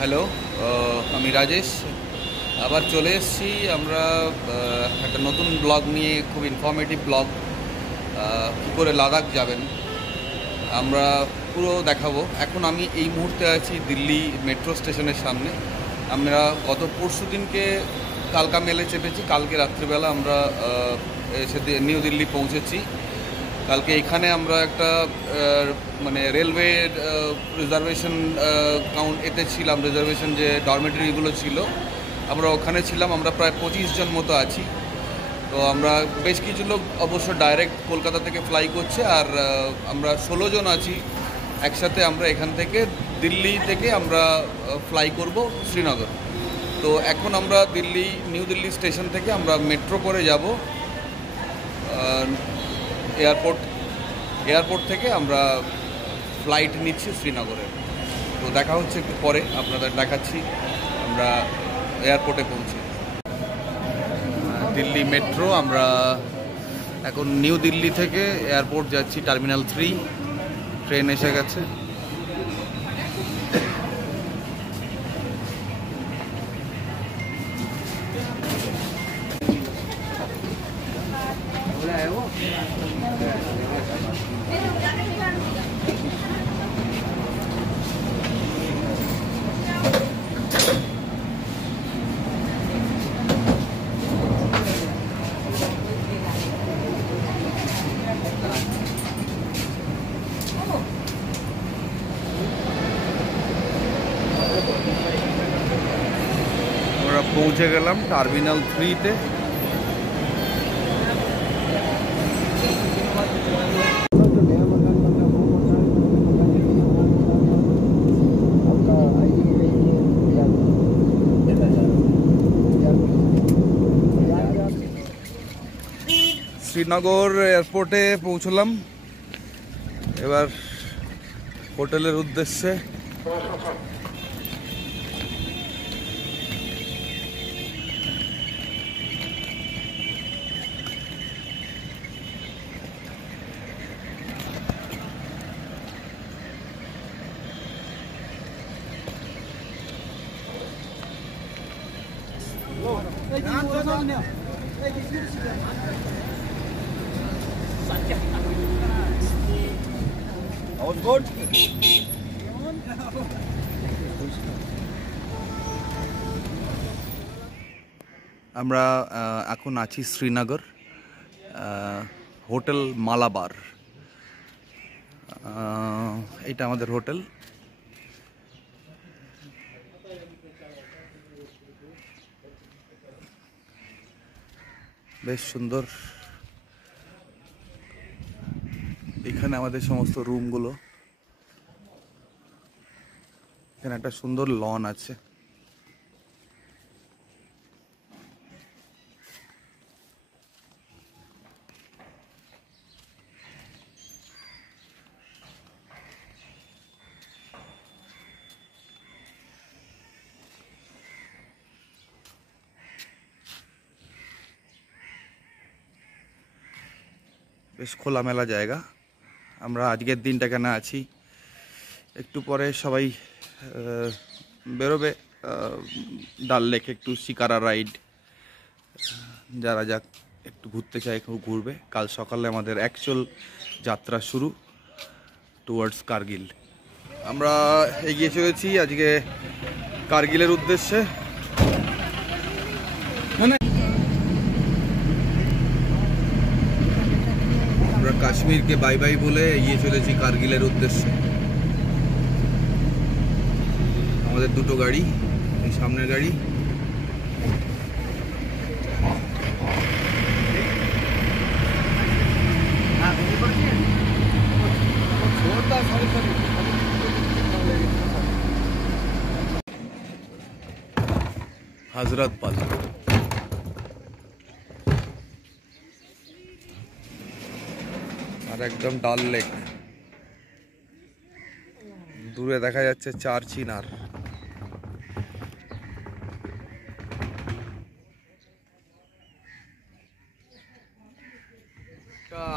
Hello, আমি রাজেশ। আবার চলে এসেছি আমরা একটা নতুন ব্লগ নিয়ে, খুব ইনফরমেটিভ ব্লগ। কী করে লাদাখ যাবেন আমরা পুরো দেখাবো। এখন আমি এই মুহূর্তে আছি দিল্লি মেট্রো স্টেশনের সামনে। আমরা গত পরশু দিনকে কালকা মেলে চেপেছি, কালকে রাত্রিবেলা আমরা এসে নিউ দিল্লি পৌঁছেছি। কালকে এখানে আমরা একটা মানে রেলওয়ে রিজার্ভেশন এতে ছিলাম, রিজার্ভেশন যে ডরমেটরিগুলো ছিল আমরা ওখানে ছিলাম। আমরা প্রায় 25 জন মতো আছি। তো আমরা বেশ কিছু লোক অবশ্য ডাইরেক্ট কলকাতা থেকে ফ্লাই করছে, আর আমরা 16 জন আছি একসাথে। আমরা এখান থেকে দিল্লি থেকে আমরা ফ্লাই করব শ্রীনগর। তো এখন আমরা নিউ দিল্লি স্টেশন থেকে আমরা মেট্রো করে যাব এয়ারপোর্ট থেকে আমরা ফ্লাইট নিচ্ছি শ্রীনগরে। তো দেখা হচ্ছে একটু পরে, আপনাদের দেখাচ্ছি আমরা এয়ারপোর্টে পৌঁছে। দিল্লি মেট্রো, আমরা এখন নিউ দিল্লি থেকে এয়ারপোর্ট যাচ্ছি, টার্মিনাল 3। ট্রেন এসে গেছে। আমরা পৌঁছে গেলাম টার্মিনাল 3-তে। শ্রীনগর এয়ারপোর্টে পৌঁছলাম। এবার হোটেলের উদ্দেশ্যে। আমরা এখন আছি শ্রীনগর, হোটেল মালাবার। এটা আমাদের হোটেল। বেশ সুন্দর। এখানে আমাদের সমস্ত রুমগুলো। এখানে একটা সুন্দর লন আছে। বেশ খোলামেলা জায়গা। আমরা আজকের দিনটা কেন আছি, একটু পরে সবাই বেরোবে ডাল লেকে একটু শিকারা রাইড। যারা যাক একটু ঘুরতে চায় কেউ ঘুরবে। কাল সকালে আমাদের অ্যাকচুয়াল যাত্রা শুরু টুয়ার্ডস কার্গিল। আমরা এগিয়ে চলেছি আজকে কার্গিলের উদ্দেশ্যে। আমরা কাশ্মীরকে বাই বাই বলে এগিয়ে চলেছি কার্গিলের উদ্দেশ্যে। আমাদের দুটো গাড়ি, এই সামনের গাড়ি। হজরতপাল। আর একদম ডাল লেক। দূরে দেখা যাচ্ছে চার চিনার।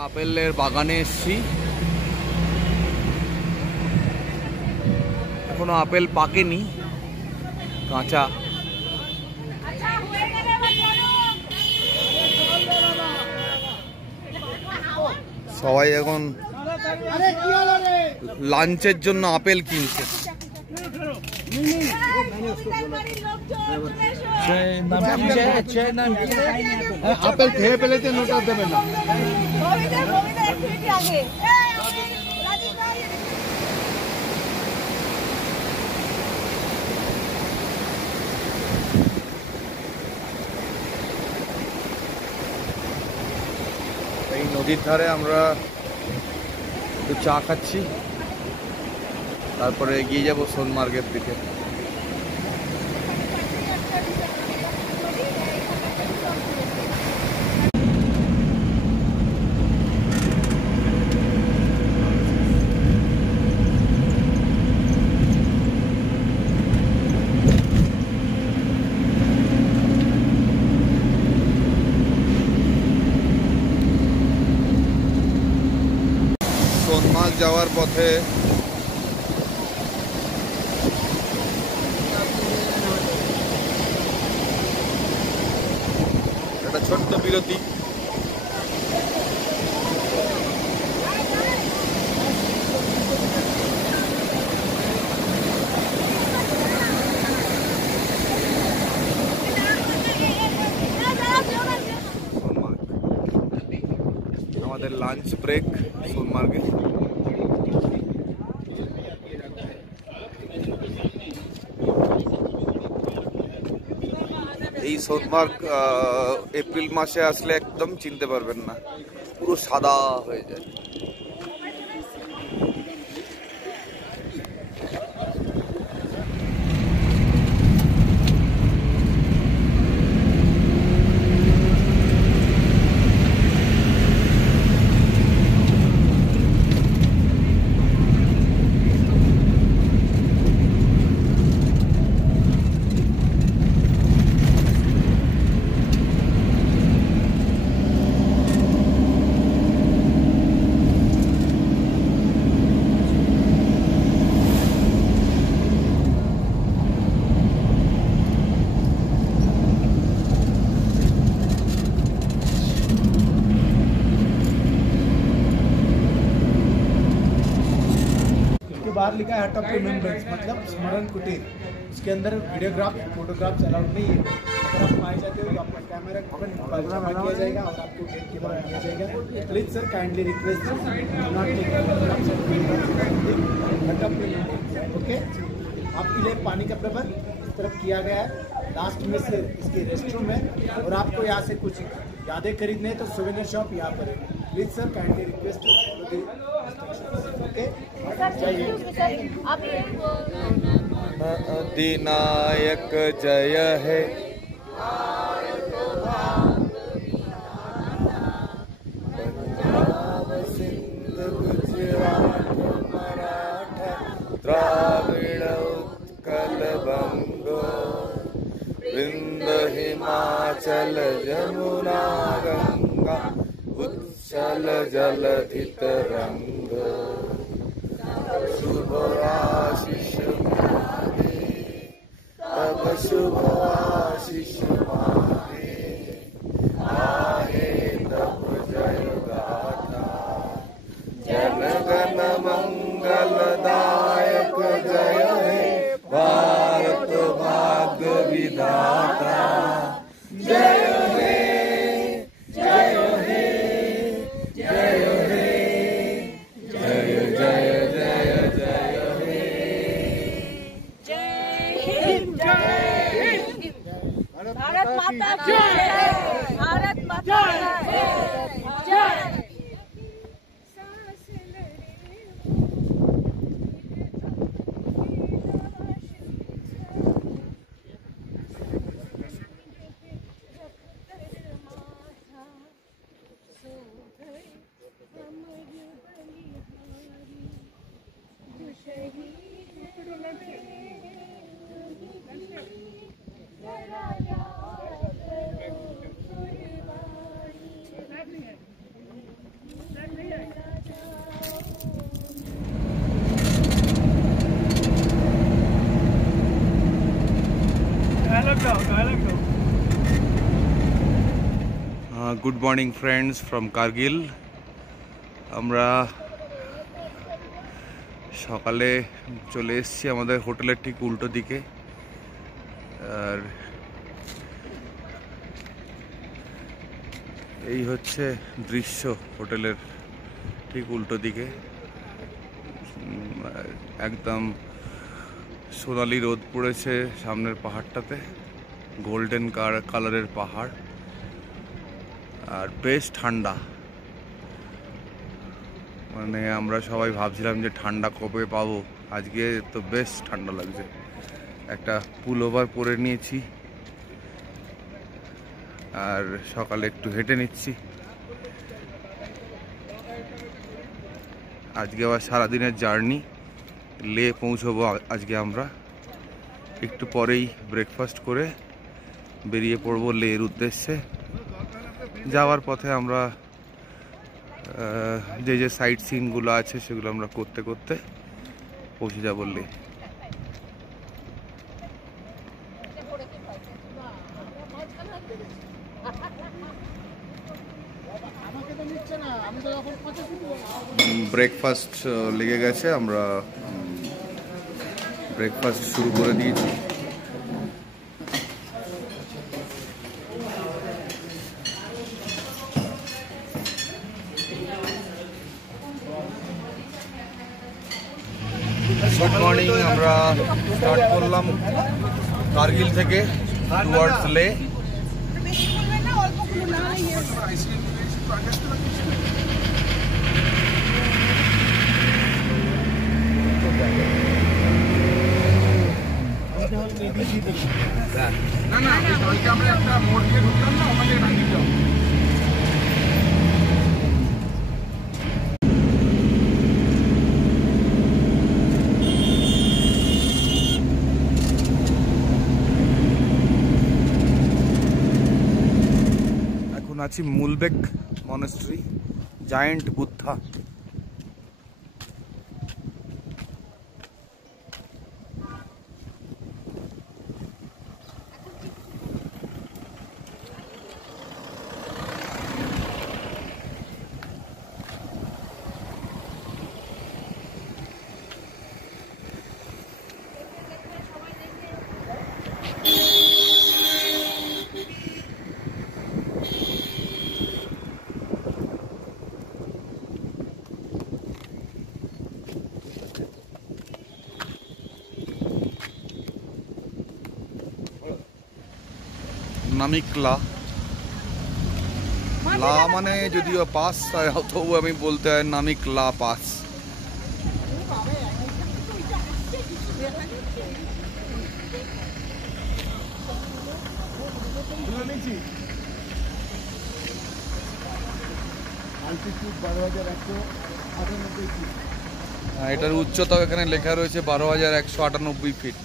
আপেলের বাগানে এসছি। এখনো আপেল পাকেনি, কাঁচা। সবাই এখন লাঞ্চের জন্য আপেল কিনছে। আপেল খেয়ে ফেলেছে, নোটা দেবে না। এই নদীর ধারে আমরা একটু চা খাচ্ছি, তারপরে এগিয়ে যাব সোনমার্গের দিকে। সোনমার্গ যাওয়ার পথে একটা ছোট্ট বিরতি। আমাদের লাঞ্চ ব্রেক সোনমার্গে। এই সোনমার্গ এপ্রিল মাসে আসলে একদম চিনতে পারবেন না, পুরো সাদা হয়ে যায়। बाहर लिखा है हट ऑफ रिमेम्बरेंस, मतलब स्मरण कुटीर। उसके अंदर वीडियोग्राफ फोटोग्राफ्स अलाउड नहीं है। अगर आप आए जाते हो तो आपका कैमरा जमा किया जाएगा और आपको गेट के बाहर दिया जाएगा। Please sir kindly request not take photographs at hut of remembrance. Okay, आपके लिए पानी का प्रबंध इस तरफ किया गया है। लास्ट में से इसकी रेस्ट रूम है और आपको यहाँ से कुछ यादें खरीदने हैं तो सोवेनियर शॉप यहाँ पर है। Please sir kindly request okay. अधिनायक जय है, पंजाब सिंध गुजरात मराठा द्राविड़ उत्कल बंग विंध्य हिमाचल जमुना गंगा उच्चल जलधि तरंग। शुभ आशीष माने तब शुभ आशीष माने, आहे तब जय गाथा। जन गण मंगलदायक जय हे, भारत भाग्य विधाता। जय हे जय हे जय हे जय जय जय जय हे। जय हिंद, भारत माता की जय, भारत माता की जय। Good morning friends from Kargil. আমরা সকালে চলে এসেছি আমাদের হোটেলের ঠিক উল্টো দিকে। আর এই হচ্ছে দৃশ্য হোটেলের ঠিক উল্টো দিকে। একদম সোনালি রোদ পড়েছে সামনের পাহাড়টাতে, গোল্ডেন কালারের পাহাড়, আর বেশ ঠান্ডা। মানে আমরা সবাই ভাবছিলাম যে ঠান্ডা কবে পাবো, আজকে তো বেশ ঠান্ডা লাগছে। একটা পুল ওভার পরে নিয়েছি আর সকালে একটু হেঁটে নিচ্ছি। আজকে আবার সারাদিনের জার্নি, লে পৌঁছবো আজকে আমরা। একটু পরেই ব্রেকফাস্ট করে বেরিয়ে পড়বো লের উদ্দেশ্যে। যাওয়ার পথে আমরা যে যে সাইট সিনগুলো আছে সেগুলো আমরা করতে করতে পৌঁছে যাবো লে। ব্রেকফাস্ট লেগে গেছে, আমরা ব্রেকফাস্ট শুরু করে দিয়েছি। গুড মর্নিং, আমরা স্টার্ট করলাম কার্গিল থেকে টুয়ার্ডস লে। এখন আছি মুলবেক মনেস্ট্রি, জায়েন্ট বুদ্ধা। নামিকলা লা মানে যদিও পাস, তবু আমি বলতে হয় নামিকলা পাস। এটার উচ্চতা এখানে লেখা রয়েছে 12,198 ফিট।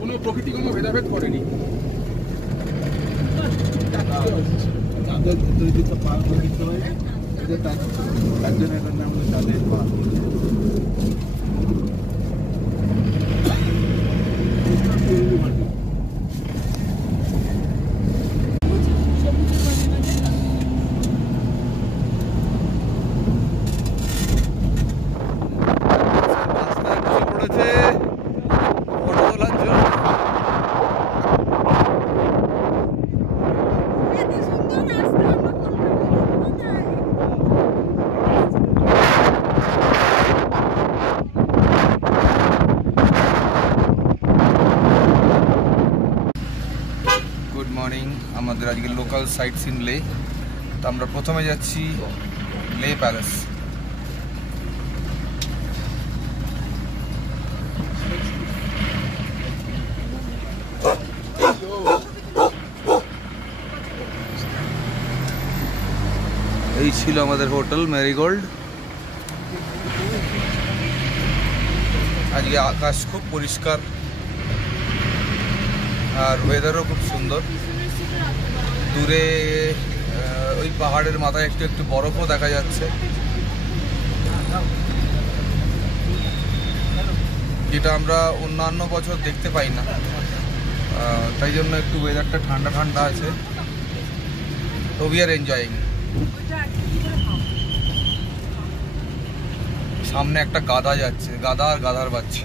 কোনো প্রকৃতি কোনো ভেদাভেদ করেনি। চাঁদের ভিতরে দিকে পার করে দিতে হয়, তার জন্য এটার নাম হলো চাঁদের পার। আমাদের আজকে লোকাল সাইট সিন লে। তো আমরা প্রথমে যাচ্ছি লে প্যালেস। এই ছিল আমাদের হোটেল মেরিগোল্ড। আজকে আকাশ খুব পরিষ্কার, আর ওয়েদারও খুব সুন্দর। দূরে ওই পাহাড়ের মাথায় একটু একটু বরফও দেখা যাচ্ছে, যেটা আমরা অন্যান্য বছর দেখতে পাই না। তাই জন্য একটু ওয়েদারটা ঠান্ডা ঠান্ডা আছে। তো উই আর এনজয়িং। সামনে একটা গাধা যাচ্ছে, গাধা আর গাধার বাচ্চা।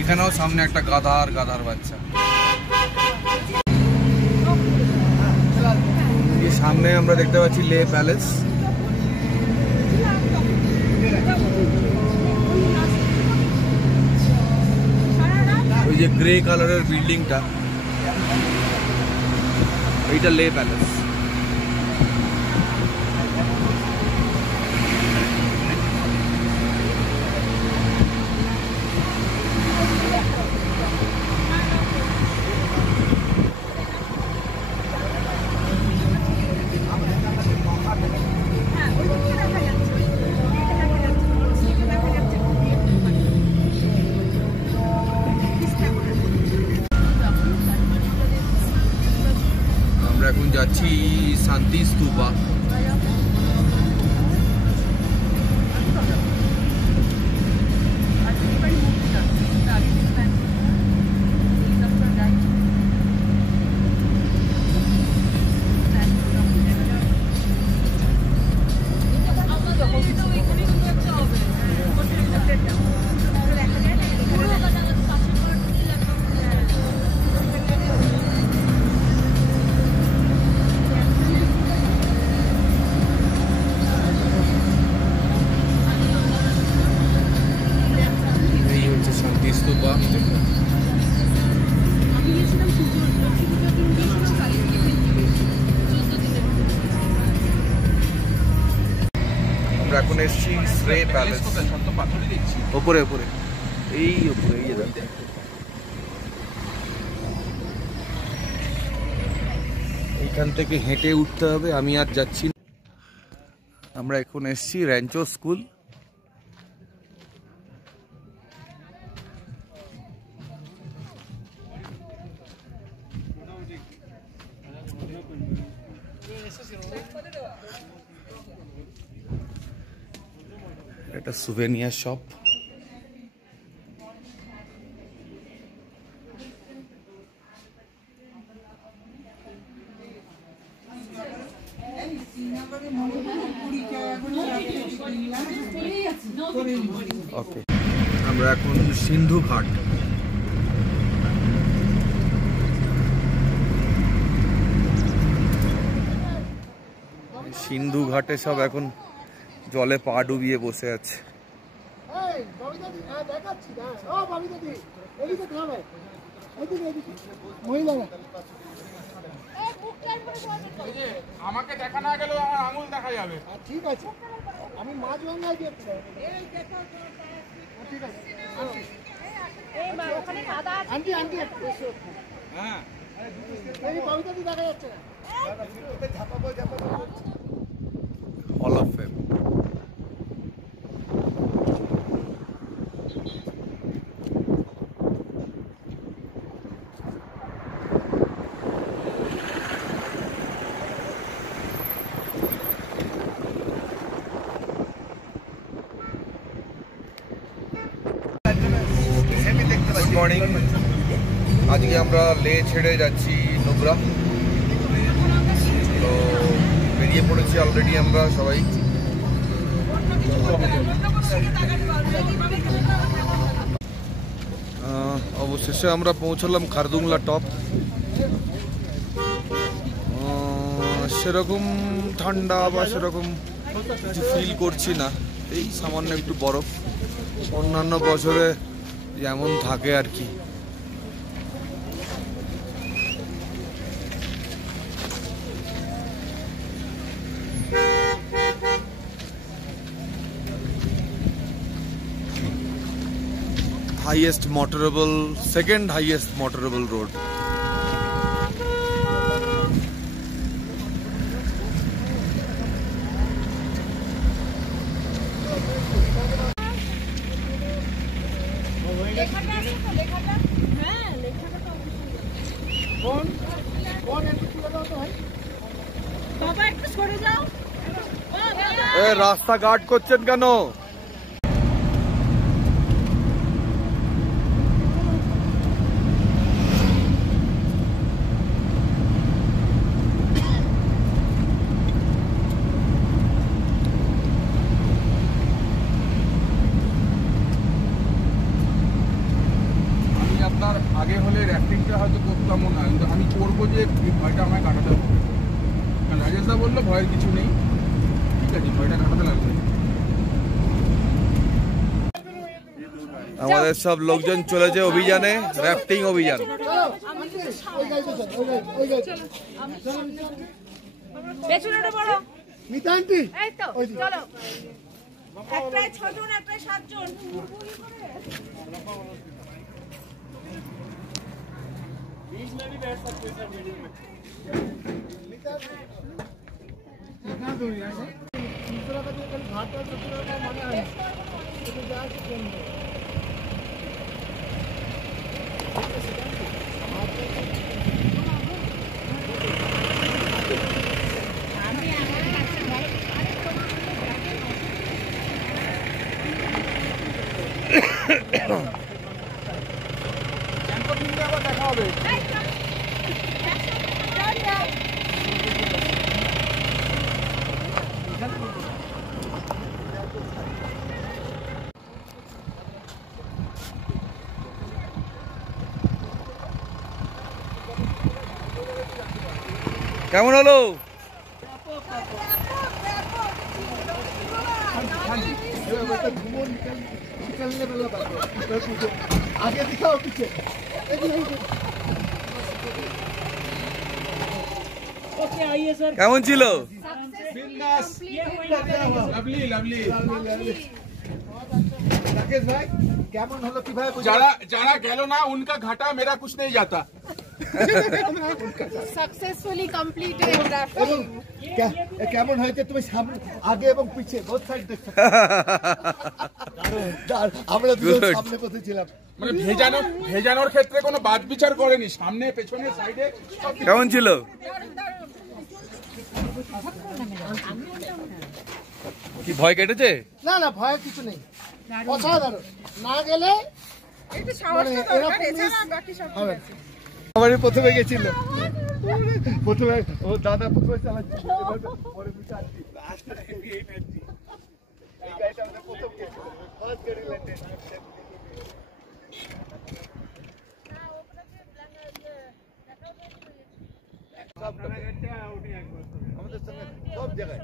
এখানেও সামনে একটা গাধা আর গাধার বাচ্চা। সামনে আমরা দেখতে পাচ্ছি লে প্যালেস। ওই যে গ্রে কালারের বিল্ডিংটা, এইটা লে প্যালেস। এখন যাচ্ছি শান্তি স্তূপা। আমরা এখন এসেছি শ্রে প্যালেস। ওপরে ওপরে এই ওপরে এই এইখান থেকে হেঁটে উঠতে হবে, আমি আর যাচ্ছি না। আমরা এখন এসেছি র্যাঞ্চো স্কুল। এটা সুভেনিয়ার শপ। ওকে, আমরা এখন সিন্ধু ঘাট। সিন্ধু ঘাটে সব এখন জলে পা ডুবিয়ে বসে আছে। আমাকে দেখা না গেলেও আমার আঙুল দেখা যাবে। ঠিক আছে, আমি মাছ ভাঙাই দিচ্ছি। ঠিক আছে আন্টি আন্টি হ্যাঁ কবিতা দি দেখা যাচ্ছে না। Hall of Fame. Good morning. আজকে আমরা লে ছেড়ে যাচ্ছি নুব্রা। তো বেরিয়ে পড়েছি অলরেডি আমরা সবাই। অবশেষে আমরা পৌঁছলাম খারদুংলা টপ। সেরকম ঠান্ডা বা সেরকম কিছু ফিল করছি না, এই সামান্য একটু বরফ অন্যান্য বছরে যেমন থাকে আর কি। highest motorable, second highest motorable road. লেখাটা আছে তো, লেখাটা? হ্যাঁ, লেখাটা তো অবশ্যই। कौन है तुझे बताओ तो भाई বাবা একটু সরে যাও। ও বাবা, এ রাস্তা গার্ড করছেন কেন? আমি আপনার আগে হলে র্যাফটিংটা হয়তো করতামও না, কিন্তু আমি করবো যে এই ভয়টা আমায় কাটাতে হবে। কারণ রাজেশ দা বললো ভয়ের কিছু নেই, ঠিক আছে, ভয়টা কাটাতে লাগবে। আমাদের সব লোকজন চলেছে অভিযানে, র্যাফটিং অভিযান। পেছনেটা বড়। मीता आंटी এই তো, চলো। একটাই 6 জন, একটাই 7 জন। कितना दूर है दूसरा का जो कल घाट है दूसरा का माना है तो जा सकते हैं চ্যাম্পিয়ন নিতে আবার দেখা হবে। এই তো। চল যাও। কেমন হলো? घूमो निकलने वाला बात है आगे दिखाओ पीछे ओके आइए सर কেমন ছিল? Lovely lovely. राकेश भाई কেমন হলো কিভাবে যারা গেল না উনকা ঘাটা মেরা কুছ নেই যাতা। Successfully completed এবং rafting. কেমন হয়েছে তুমি সামনে আগে এবং পিছে বোথ সাইড দেখছো আমরা দুজন Good. সামনে বসেছিলাম মানে ভেজানোর ক্ষেত্রে কোনো বাদ বিচার করেনি, সামনে পেছনে সাইডে সব কিছু। কেমন ছিল? কি ভয় কেটেছে? না না ভয় কিছু নেই অসাধারণ না গেলে একটু সাহসটা দরকার, এছাড়া বাকি সব ঠিক আছে। আমার প্রথমে গেছিল প্রথমে ও দাদা প্রথমে চালাচ্ছিল পরে পিছে আসছি এই গাড়িটা আমাদের প্রথম গেছিল ফার্স্ট গাড়ি ল্যান্ডে আমাদের সঙ্গে সব জায়গায়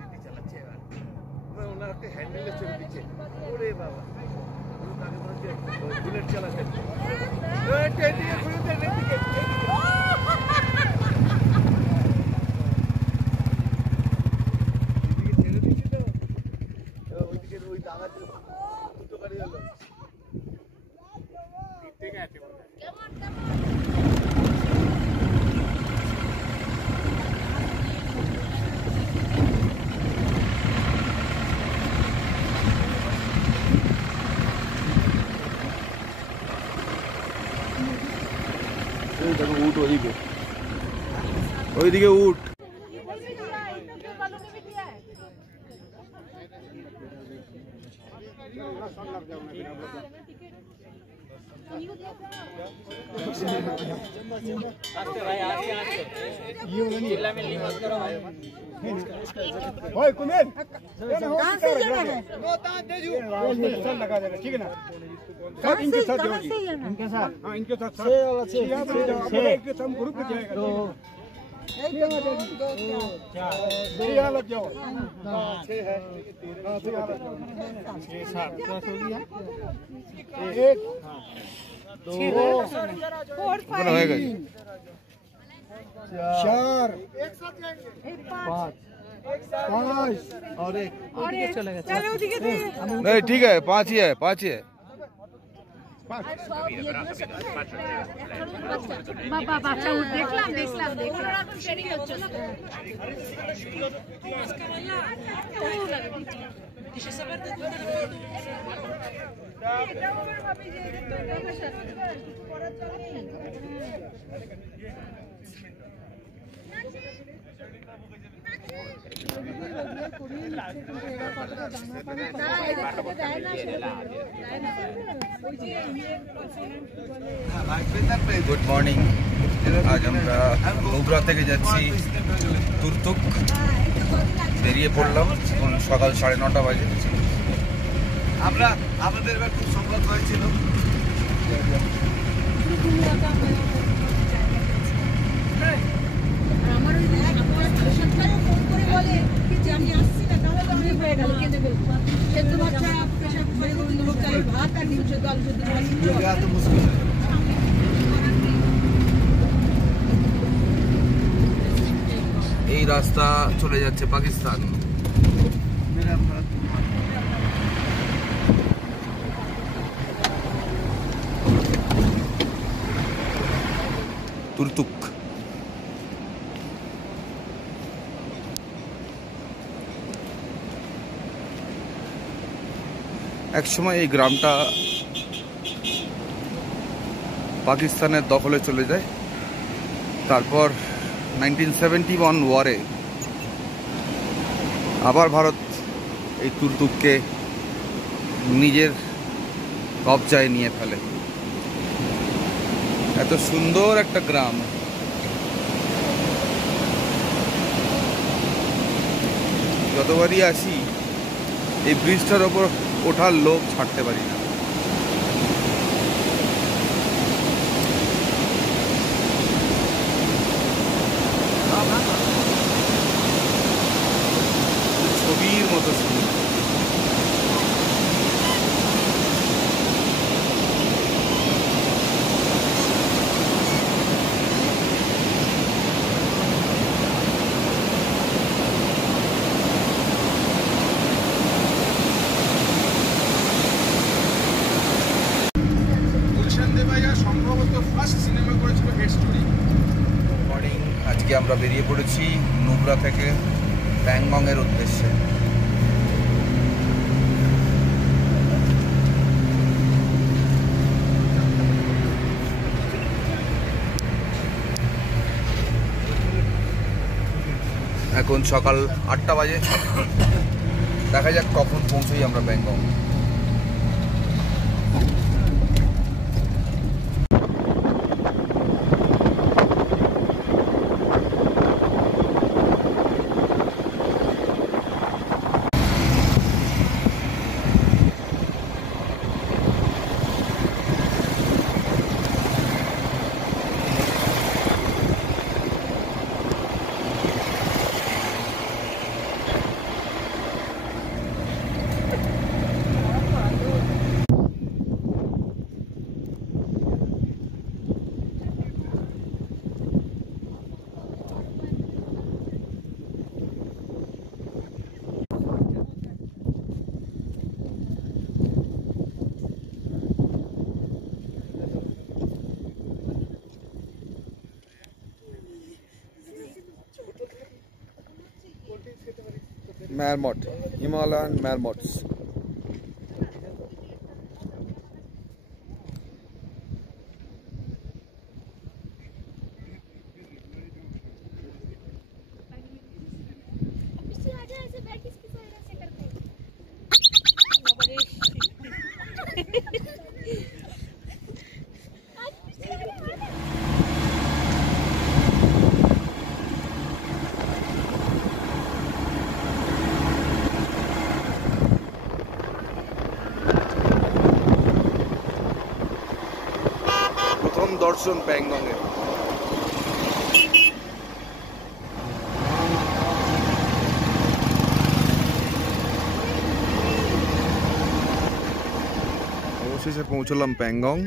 দিদি চালাচ্ছে এবার ওনার একটা হ্যান্ডেলের ছবি দিচ্ছে ওরে বাবা তাকে মনে হচ্ছে বুলেট চালাচ্ছে ছেড়ে দিচ্ছি তো ওইদিকে ওই দাদা দুটো গাড়ি হলো উঠ ওইদিকে উঠ। ओए कुमेर कहां से जाना है वो लगा देना ठीक है ना सब इनके साथ जाओगी इनके साथ हां इनके साथ छह एक हम ग्रुप में जाएगा तो छह लग जाओ छह है हां छह सात दस हो गया एक दो কোনো হয়ে গেছে। चार एक साथ जाएंगे पाँच पाँच और एक चलो उठिए थे। नहीं ठीक है, 5 ही है, 5 ही है। বাবা বাচ্চা উঠ দেখলাম ওরা এখন শেয়ারিং হচ্ছে না। Good morning. আজ আমরা নুব্রা থেকে যাচ্ছি তুর্তুক। বেরিয়ে পড়লাম, এখন সকাল 9:30 বাজে। আমরা আমাদের এবার খুব সংবাদ হয়েছিল। আমার ওই ফোন করে বলে যে আমি আসছি না, তাহলে তো আমি হয়ে গেল কেঁদে ফেলবো। সেদ্ধ বাচ্চা পেশাব লোক চালের ভাত আর ডিম সেদ্ধ আলু সেদ্ধ এত মুশকিল এই রাস্তা চলে যাচ্ছে পাকিস্তান। তুর্তুক। একসময় এই গ্রামটা পাকিস্তানের দখলে চলে যায়। তারপর 1971 ওয়ারে আবার ভারত এই তুর্তুককে নিজের কবজায় নিয়ে ফেলে। এত সুন্দর একটা গ্রাম, যতবারই আসি এই ব্রিজটার ওপর ওঠার লোক ছাড়তে পারি না। ছবির মতো সুন্দর। গুলশান দেবাইয়া সম্ভবত ফার্স্ট সিনেমা করেছিল হেড স্টোরি। মর্নিং। আজকে আমরা বেরিয়ে পড়েছি নুব্রা থেকে প্যাংগংয়ের উদ্দেশ্যে। এখন সকাল 8টা বাজে। দেখা যাক কখন পৌঁছই আমরা প্যাংগং। ম্যারমট, হিমালয়ান ম্যারমটস। প্রথম দর্শন প্যাংগংয়ের। অবশেষে পৌঁছলাম প্যাংগং।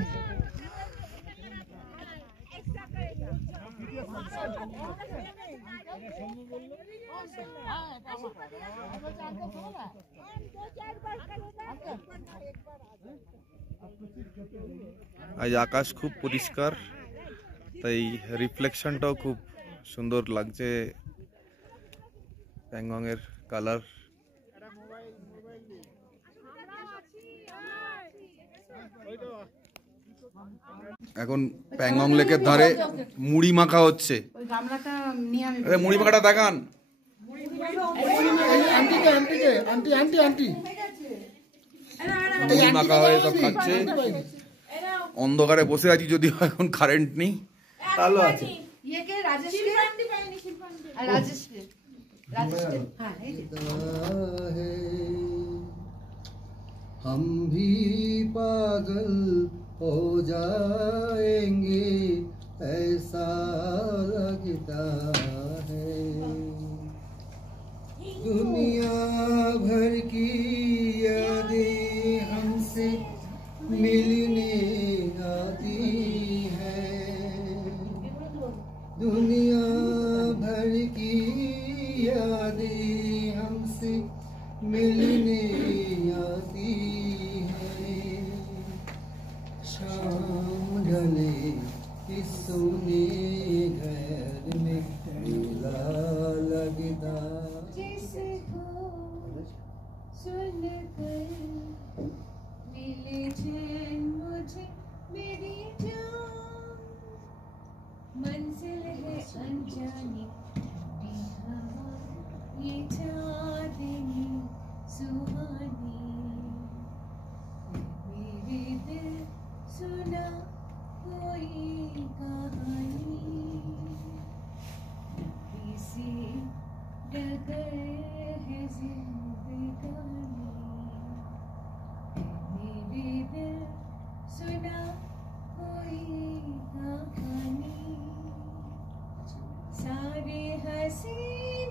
আজ আকাশ খুব পরিষ্কার, তাই রিফ্লেকশনটাও খুব সুন্দর লাগছে। প্যাংগংয়ের কালার এখন প্যাংগং লেকের ধারে মুড়ি মাখা হচ্ছে। মুড়ি মাখাটা দেখান। মুড়ি মাখা হয়ে সব খাচ্ছে। অন্ধকারে বসে আছি, যদিও এখন কারেন্ট নেই। আলো আছে। हम भी पागल हो जाएंगे ऐसा लगता है, दुनिया भर की यादें हमसे मिलने आती है, दुनिया भर की यादें हमसे मिलने आती है, शाम ढले इस सोने घर में मेला लगता, जिसको सुन कर मिले चैन मुझे मेरी जान, मंजिल है अनजानी ये चांदनी सुहानी, मेरे दिल सुना कोई कहानी, इसी डगर है जिंदगानी, मेरे दिल सुना कोई कहानी, सारे हंसी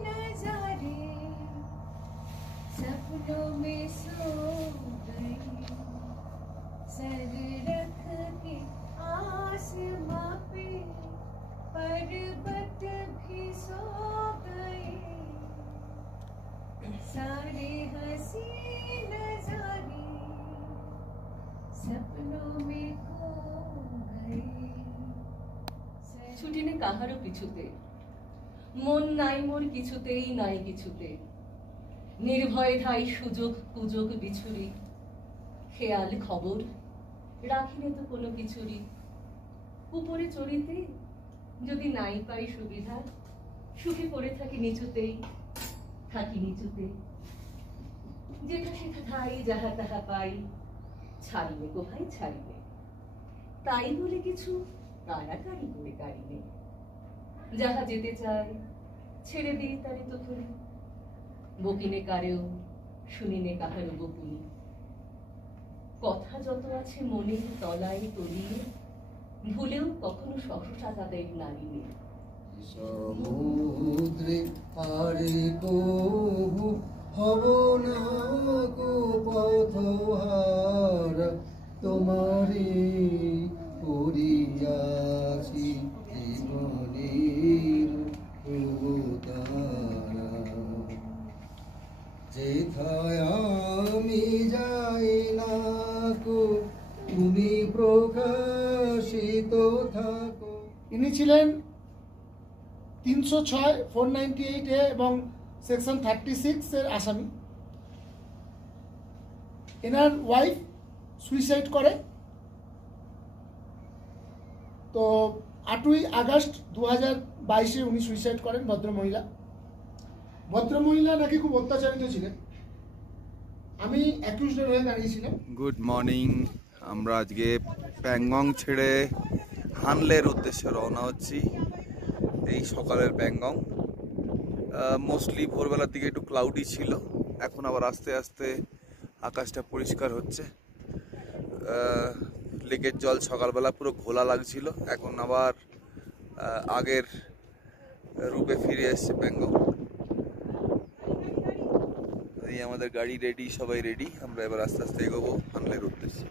नजारे सपनों में सो गए, सर रख के आसमां पे पर्वत भी सो गए, सारे हंसी नजारे सपनों में खो गए। ছুটি নেই কাহারও পিছুতে, মন নাই মোর কিছুতেই নাই কিছুতে, নির্ভয়ে ধাই সুযোগ কুযোগ বিছুরি, খেয়াল খবর রাখিনে তো কোনো কিছুরই, উপরে চড়িতে যদি নাই পাই সুবিধা, সুখে পড়ে থাকি নিচুতেই, থাকি নিচুতে, যেটা সেটা ধাই যাহা তাহা পাই, ছাড়িবে গো ভাই ছাড়িবে, তাই বলে কিছু কাড়াকাড়ি করে গাড়িবে, যাহা যেতে চায় ছেড়ে দিই তারে তো থরি, বকিনে কারেও শুনিনে কাহারও বকুনি, কথা যত আছে মনের তলায় তলিয়ে, ভুলেও কখনো সহসা তাদের নারী নেই। সমুদ্রে পারে কবু হব না কো পথহার, তোমারে করিয়াছি জীবনের অবতারা, যেথায় আমি যাই না কো তুমি প্রকাশিত থাকো। ইনি ছিলেন 306, 498A এবং সেকশন 36 এর আসামি। এনার ওয়াইফ সুইসাইড করে। তো 8ই আগস্ট 2022-এ উনি সুইসাইড করেন। ভদ্রমহিলা নাকি খুব অত্যাচারিত ছিলেন। আমি অ্যাকিউজডের হয়ে দাঁড়িয়েছিলাম। Good morning. আমরা আজকে প্যাংগং ছেড়ে হানলের উদ্দেশ্যে রওনা হচ্ছি। এই সকালের প্যাংগং মোস্টলি ভোরবেলার দিকে একটু ক্লাউডি ছিল, এখন আবার আস্তে আস্তে আকাশটা পরিষ্কার হচ্ছে। লেকের জল সকালবেলা পুরো ঘোলা লাগছিল, এখন আবার আগের রূপে ফিরে এসছে প্যাংগং। এই আমাদের গাড়ি রেডি, সবাই রেডি। আমরা এবার আস্তে আস্তে এগোবো হানলের উদ্দেশ্যে।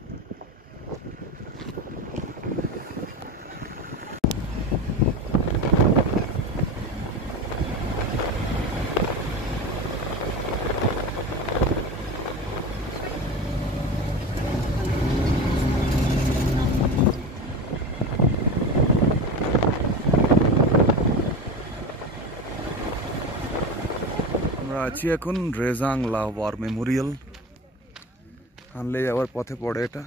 আমরা আছি এখন রেজাং লা ওয়ার মেমোরিয়াল হানলে যাওয়ার পথে পড়ে এটা।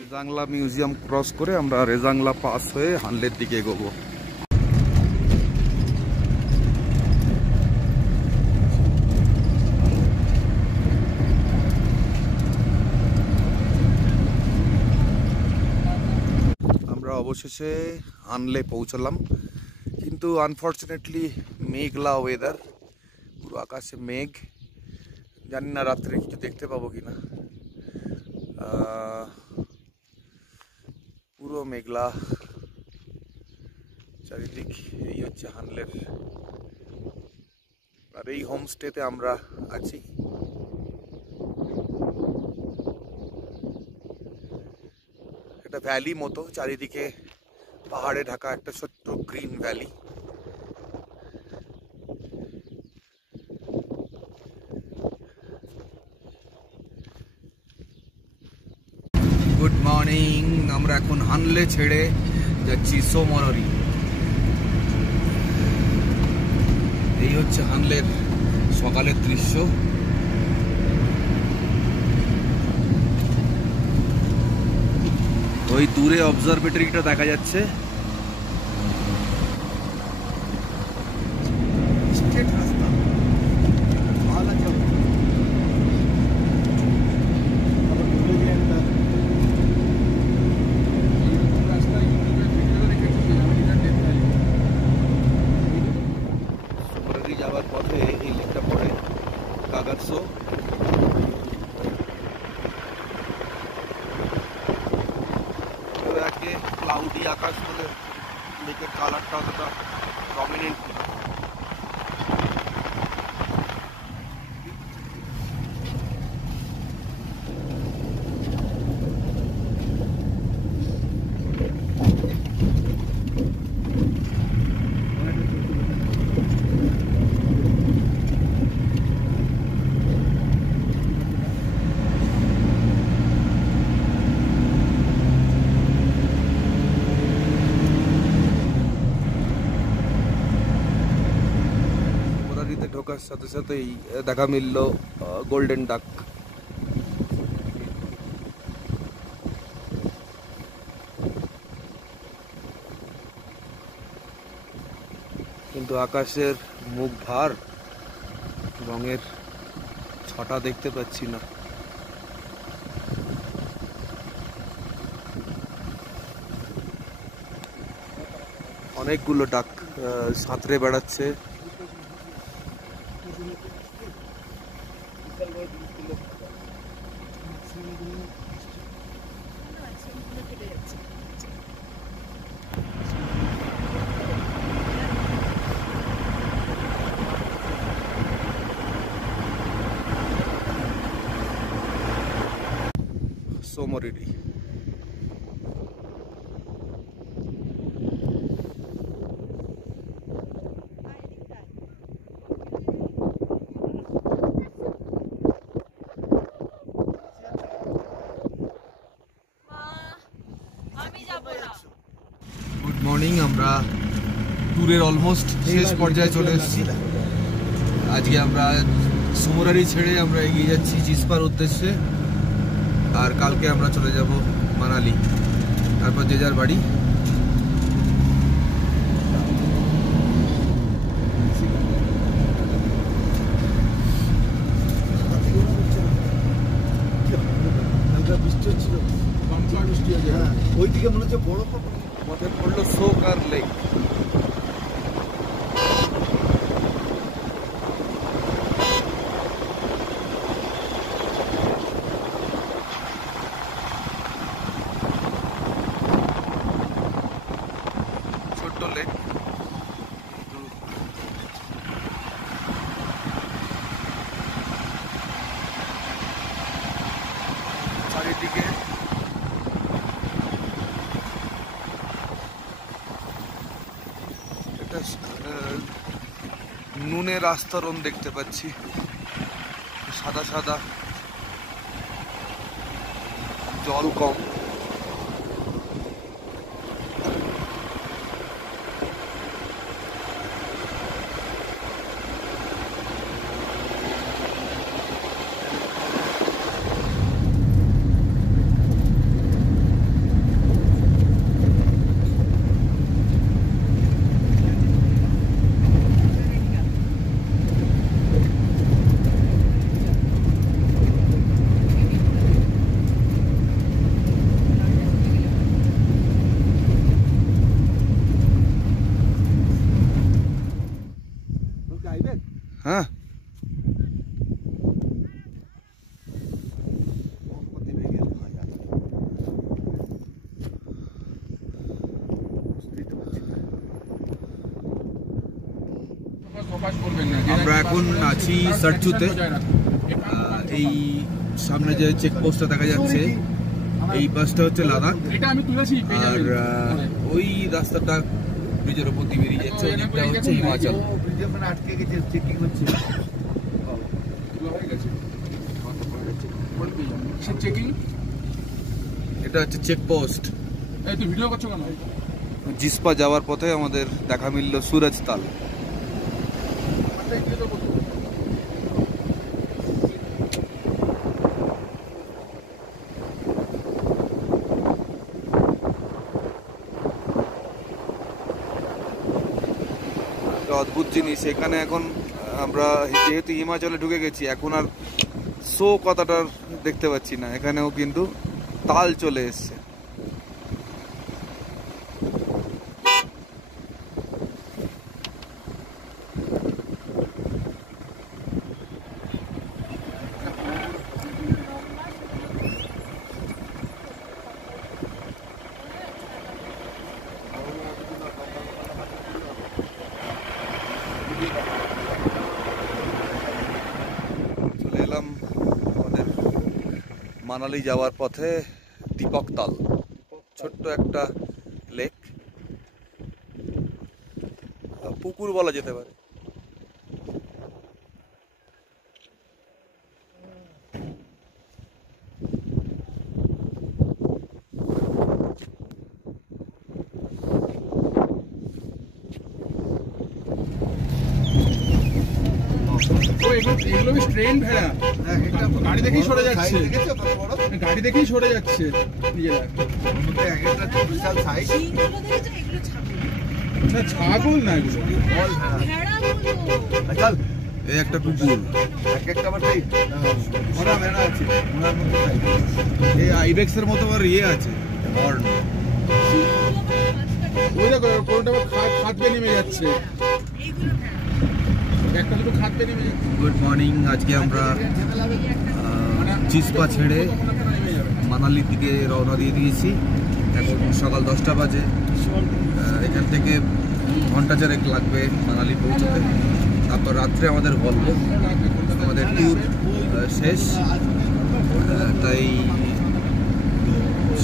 রেজাংলা মিউজিয়াম ক্রস করে আমরা রেজাংলা পাস হয়ে হানলের দিকে এগোবো। আমরা অবশেষে হানলে পৌঁছলাম, কিন্তু আনফর্চুনেটলি মেঘলা ওয়েদার, পুরো আকাশে মেঘ। জানি না রাত্রে কিছু দেখতে পাবো কিনা, পুরো মেঘলা চারিদিক। এই হচ্ছে হানলের, আর এই হোমস্টেতে আমরা আছি। একটা ভ্যালি মতো, চারিদিকে পাহাড়ে ঢাকা একটা ছোট্ট গ্রিন ভ্যালি। গুড মর্নিং, আমরা এখন হানলে ছেড়ে যাচ্ছি সোমরারি। এই হচ্ছে হানলের সকালের দৃশ্য। ওই দূরে অবজারভেটরিটা দেখা যাচ্ছে। সোমরারি যাওয়ার পথে এই লেকটা পড়ে, কাগারসো। ক্লাউডি আকাশ বলে লেকের কালারটা অতটা প্রমিনেন্ট না। ঢোকার সাথে সাথেই দেখা মিলল গোল্ডেন ডাক। কিন্তু আকাশের মুখ ভার, রঙের ছটা দেখতে পাচ্ছি না। অনেকগুলো ডাক সাঁতরে বেড়াচ্ছে। সোমরারি গুড মর্নিং, আমরা ট্যুরের অলমোস্ট শেষ পর্যায়ে চলে এসেছি। আজকে আমরা সোমরারি ছেড়ে আমরা এগিয়ে যাচ্ছি চিসপার উদ্দেশ্যে, আর কালকে আমরা চলে যাব মানালি, তারপর যে যার বাড়ি। ওইদিকে মনে হচ্ছে বড় পথে পড়লো সোকার লেক। একটা নুনের আস্তরণ দেখতে পাচ্ছি, সাদা সাদা, জল কম। হ্যাঁ, আমরা এখন আছি সারচুতে। এই সামনে যে চেকপোস্টটা দেখা যাচ্ছে, এই বাসটা হচ্ছে লাদাখ, আর ওই রাস্তাটা ব্রিজের ওপর দিয়ে বেরিয়ে যাচ্ছে, ওই দিকটা হচ্ছে হিমাচল। আটকে গেছে, চেকিং হচ্ছে। এটা হচ্ছে চেকপোস্ট। ভিডিও করছো কেন? জিসপা যাওয়ার পথে আমাদের দেখা মিলল সুরজতাল। অদ্ভুত জিনিস এখানে। এখন আমরা যেহেতু হিমাচলে ঢুকে গেছি, এখন আর শো কথাটা দেখতে পাচ্ছি না, এখানেও কিন্তু তাল চলে এসছে। চলে এলাম আমাদের মানালি যাওয়ার পথে দীপকতাল, ছোট্ট একটা লেক, পুকুর বলা যেতে পারে। এগুলো ট্রেন ভেড়া, গাড়ি দেখেই সরে যাচ্ছে, গাড়ি দেখেই সরে যাচ্ছে নিজেরা। না ছাগল না, এগুলো এই একটা কুকুর, এই আইবেক্সের মতো আর ইয়ে আছে, হর্ন। ওই দেখো কোনটা খাদ দিয়ে নেমে যাচ্ছে, একটা দুটো খাদ দিয়ে নেমে যাচ্ছে। Good morning. আজকে আমরা জিসপা ছেড়ে মানালির দিকে রওনা দিয়ে দিয়েছি। এখন সকাল 10টা বাজে। এখান থেকে ঘন্টা চারেক লাগবে মানালি পৌঁছতে, তারপর রাত্রে আমাদের ভলভো। আমাদের ট্যুর শেষ, তাই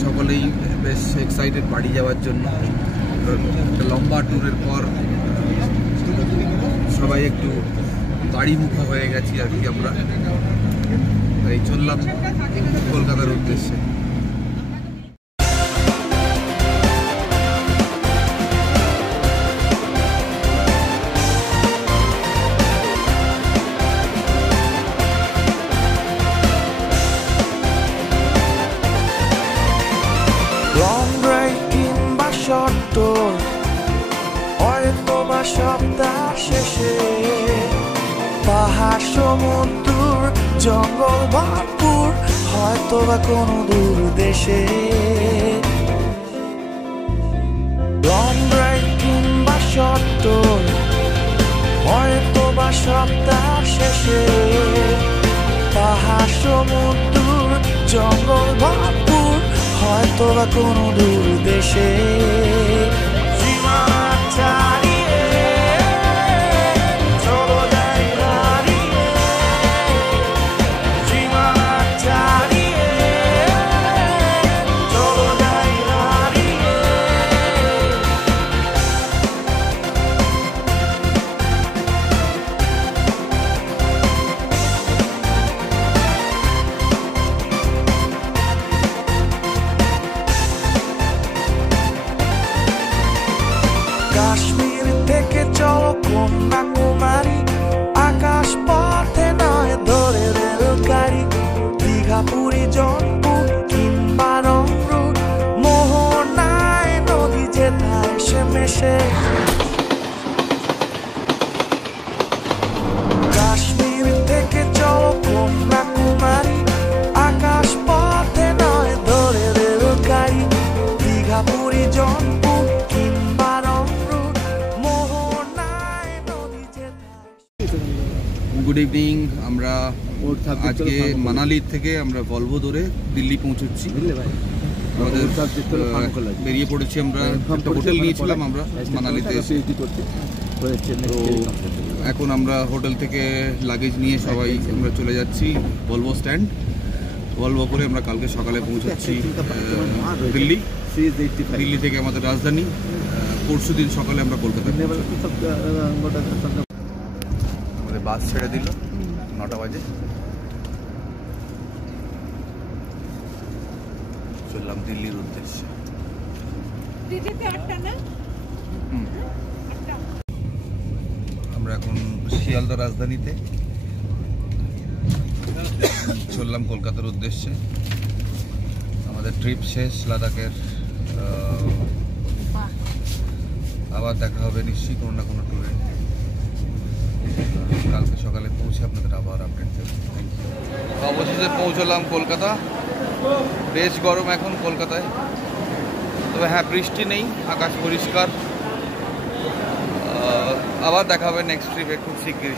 সকলেই বেশ এক্সাইটেড বাড়ি যাওয়ার জন্য। একটা লম্বা ট্যুরের পর সবাই একটু বাড়িমুখো হয়ে গেছি আর কি আমরা, তাই চললাম কলকাতার উদ্দেশ্যে। লং ড্রাইভ কিংবা শর্ট ট্যুর, হয়তো বা সপ্তাহ শেষে পাহাড়, সমুদ্র, জঙ্গল, ভরপুর, হয়তো বা কোনো দূর দেশে। লং ড্রাইভ কিংবা শর্ট ট্যুর, হয়তো বা সপ্তাহ শেষে পাহাড়, সমুদ্র, জঙ্গল, ভরপুর, হয়তো বা কোনো দূর দেশে। সীমানা ছাড়িয়ে চলো যাই হারিয়ে, সীমানা ছাড়িয়ে চলো যাই হারিয়ে। Good evening. আমরা আজকে মানালি থেকে আমরা ভলভো ধরে দিল্লি পৌঁছচ্ছি। আমাদের বেরিয়ে পড়েছি, আমরা একটা হোটেল নিয়েছিলাম আমরা মানালিতে এসে। তো এখন আমরা হোটেল থেকে লাগেজ নিয়ে সবাই আমরা চলে যাচ্ছি ভলভো স্ট্যান্ড। ভলভো করে আমরা কালকে সকালে পৌঁছাচ্ছি দিল্লি। দিল্লি থেকে আমাদের রাজধানী, পরশু দিন সকালে আমরা কলকাতায়। আমাদের বাস ছেড়ে দিল 9টা বাজে। চললাম দিল্লির উদ্দেশ্যে। আমরা এখন শিয়ালদা রাজধানীতে, চললাম কলকাতার উদ্দেশ্যে। আমাদের ট্রিপ শেষ লাদাখের। আবার দেখা হবে নিশ্চয়ই কোনো না কোনো ট্যুরে। কালকে সকালে পৌঁছে আপনাদের আবার আপডেট দেব। অবশেষে পৌঁছলাম কলকাতা। বেশ গরম এখন কলকাতায়, তবে হ্যাঁ বৃষ্টি নেই, আকাশ পরিষ্কার। আবার দেখা হবে নেক্সট ট্রিপে খুব শীঘ্রই।